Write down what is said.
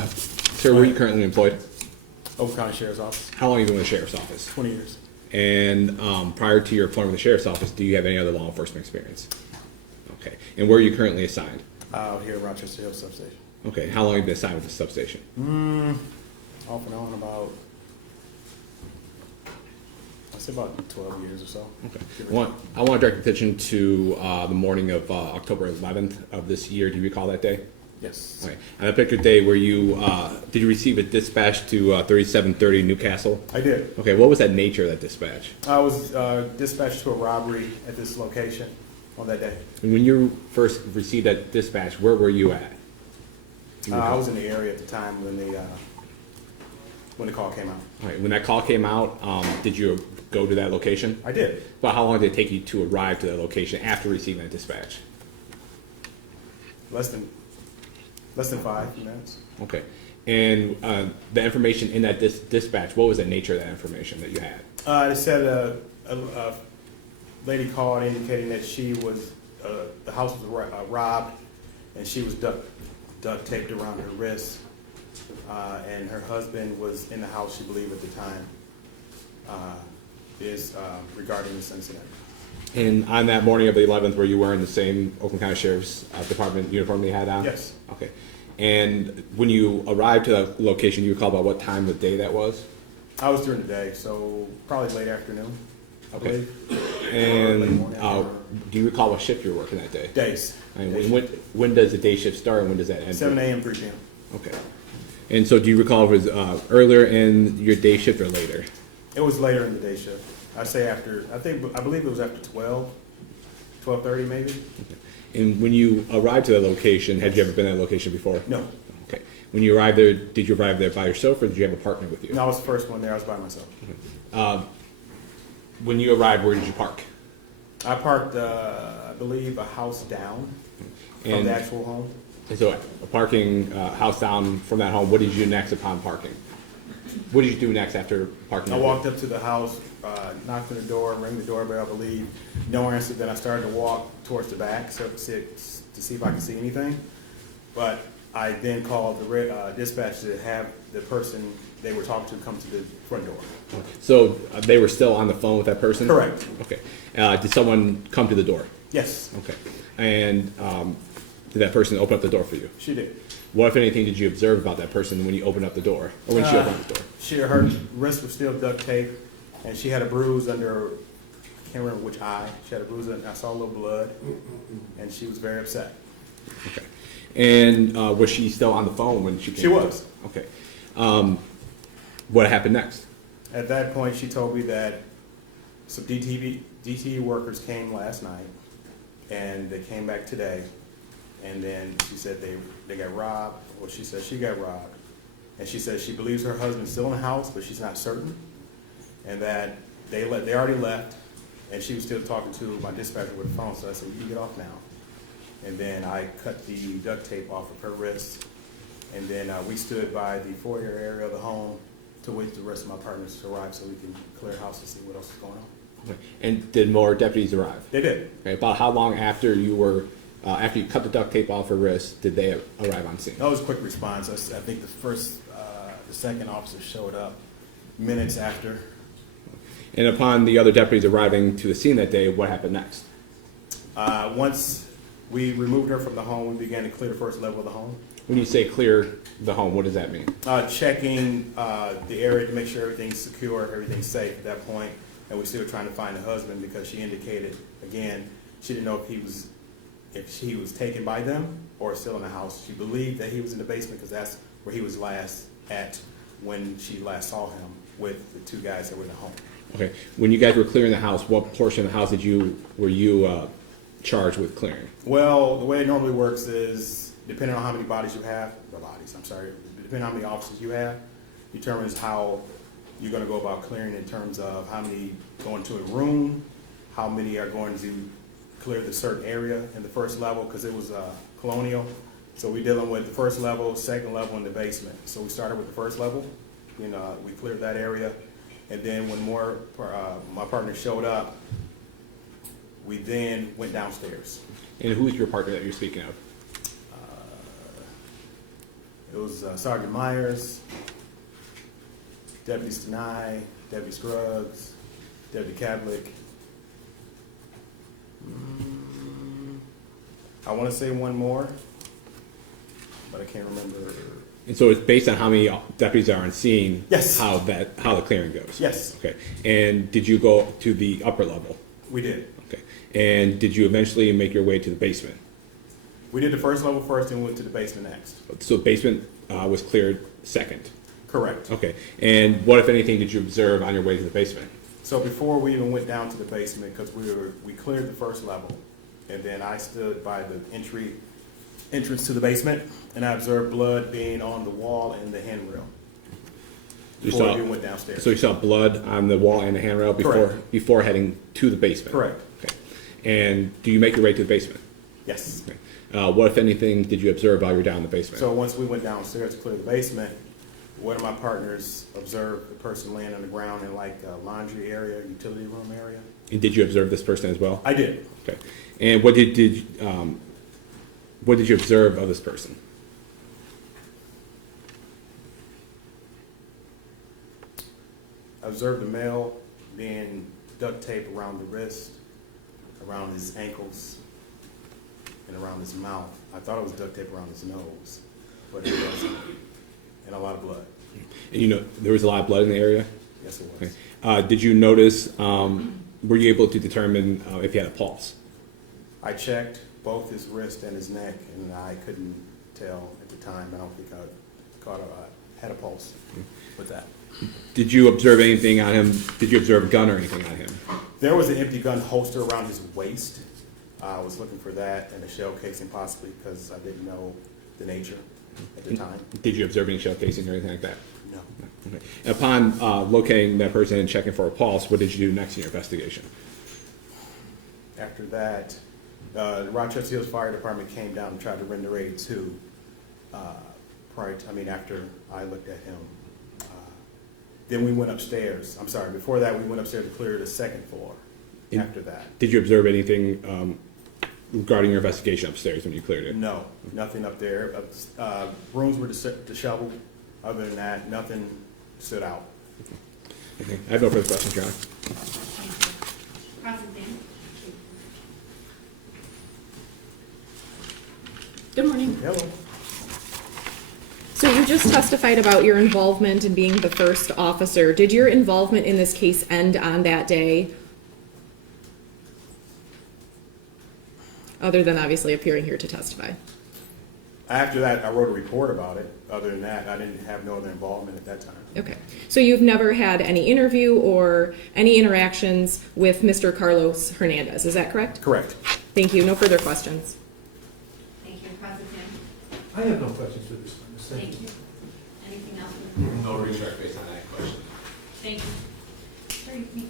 Sir, where are you currently employed? Oakland County Sheriff's Office. How long have you been with the Sheriff's Office? 20 years. And prior to your appointment with the Sheriff's Office, do you have any other law enforcement experience? Okay. And where are you currently assigned? Out here at Rochester Hills substation. Okay. How long have you been assigned with the substation? Off and on about, I'd say about 12 years or so. Okay. I want to direct attention to the morning of October 11th of this year. Do you recall that day? Yes. Okay. On that particular day, were you did you receive a dispatch to 3730 Newcastle? I did. Okay. What was that nature of that dispatch? I was dispatched to a robbery at this location on that day. And when you first received that dispatch, where were you at? I was in the area at the time when the call came out. All right. When that call came out, did you go to that location? I did. But how long did it take you to arrive to that location after receiving that dispatch? Less than 5 minutes. Okay. And the information in that dispatch, what was the nature of that information that you had? They said a lady called indicating that she was, the house was robbed and she was duct taped around her wrist. And her husband was in the house, she believed at the time, regarding this incident. And on that morning of the 11th, were you wearing the same Oakland County Sheriff's Department uniform that you had on? Yes. Okay. And when you arrived to the location, you recall about what time of the day that was? I was during the day, so probably late afternoon, I believe. And Late morning. do you recall what shift you were working that day? Days. And Day when does the day shift start and when does that end? 7 a.m., 3 p.m. Okay. And so do you recall if it was earlier in your day shift or later? It was later in the day shift. I'd say after, I believe it was after 12:30 maybe. Okay. And when you arrived to that location, had you ever been at that location before? No. Okay. When you arrived there, did you arrive there by yourself or did you have a partner with you? No, I was the first one there. I was by myself. When you arrived, where did you park? I parked, I believe, a house down from And- the actual home. And so a parking house down from that home, what did you do next upon parking? What did you do next after parking? I walked up to the house, knocked on the door, rang the doorbell, I believe. No answer. Then I started to walk towards the back to see if I could see anything. But I then called the dispatch to have the person they were talking to come to the front door. So they were still on the phone with that person? Correct. Okay. Did someone come to the door? Yes, Okay. And did that person open up the door for you? she did. What, if anything, did you observe about that person when you opened up the door? Or when she opened up the door? Her wrist was still duct taped, and she had a bruise under, I can't remember which eye. She had a bruise, and I saw a little blood, and she was very upset. Okay. And was she still on the phone when she came? She was. Okay. What happened next? At that point, she told me that some DTV workers came last night, and they came back today, and then she said they got robbed, or she said she got robbed, and she said she believes her husband's still in the house, but she's not certain, and that they already left, and she was still talking to my dispatcher with the phone, so I said, you can get off now. And then I cut the duct tape off of her wrist, and then we stood by the foyer area of the home to wait for the rest of my partners to arrive so we can clear the house and see what else is going on. Okay. And did more deputies arrive? They did. Okay. About how long after you were, after you cut the duct tape off her wrist, did they arrive on scene? That was a quick response. I think the second officer showed up minutes after. And upon the other deputies arriving to the scene that day, what happened next? Once we removed her from the home, we began to clear the first level of the home. When you say clear the home, what does that mean? Checking the area to make sure everything's secure, everything's safe at that point. And we're still trying to find the husband because she indicated, again, she didn't know if he was taken by them or still in the house. She believed that he was in the basement because that's where he was last at when she last saw him with the two guys that were in the home. Okay. When you guys were clearing the house, what portion of the house were you charged with clearing? Well, the way it normally works is depending on how many depending on how many officers you have, determines how you're going to go about clearing in terms of how many go into a room, how many are going to clear the certain area in the first level, because it was colonial. So we're dealing with the first level, second level, and the basement. So we started with the first level. We cleared that area, and then when my partner showed up, we then went downstairs. And who's your partner that you're speaking of? It was Sergeant Myers, Deputy Stenai, Deputy Scruggs, Deputy Kadlick. I want to say one more, but I can't remember. And so it's based on how many deputies are on scene. Yes. How the clearing goes. Yes. Okay. And did you go to the upper level? We did. Okay. And did you eventually make your way to the basement? We did the first level first and went to the basement next. So basement was cleared second. Correct. Okay. And what, if anything, did you observe on your way to the basement? So before we even went down to the basement, because we cleared the first level, and then I stood by the entrance to the basement, and I observed blood being on the wall and the handrail before we went downstairs. So you saw blood on the wall and the handrail before heading to the basement? Correct. Okay. And do you make your way to the basement? Yes. Okay. What, if anything, did you observe while you were down in the basement? So once we went downstairs to clear the basement, one of my partners observed a person laying on the ground in like a laundry area, utility room area. And did you observe this person as well? I did. Okay. And what did you observe of this person? I observed a male being duct taped around the wrist, around his ankles, and around his mouth. I thought it was duct tape around his nose, but it wasn't. And a lot of blood. And you know, there was a lot of blood in the area? Yes, it was. Okay. Did you notice, were you able to determine if he had a pulse? I checked both his wrist and his neck, and I couldn't tell at the time. I don't think I had a pulse with that. Did you observe anything on him? Did you observe a gun or anything on him? There was an empty gun holster around his waist. I was looking for that and a shell casing possibly because I didn't know the nature at the time. Did you observe any shell casing or anything like that? No. Okay. Upon locating that person and checking for a pulse, what did you do next in your investigation? After that, the Rochester Hills Fire Department came down and tried to render aid to, after I looked at him. Then we went upstairs. I'm sorry, before that we went upstairs to clear the second floor after that. Did you observe anything regarding your investigation upstairs when you cleared it? No, nothing up there. Rooms were disheveled. Other than that, nothing stood out. Okay. I have no further questions, Your Honor. Cross-examine. Good morning. Hello. So you just testified about your involvement in being the first officer. Did your involvement in this case end on that day? Other than obviously appearing here to testify. After that, I wrote a report about it. Other than that, I didn't have no other involvement at that time. Okay. So you've never had any interview or any interactions with Mr. Carlos Hernandez, is that correct? Correct. Thank you. No further questions. Thank you. Cross-examine. I have no questions for this witness. Thank you. Anything else? No retract based on that question. Thank you. Sir, you can-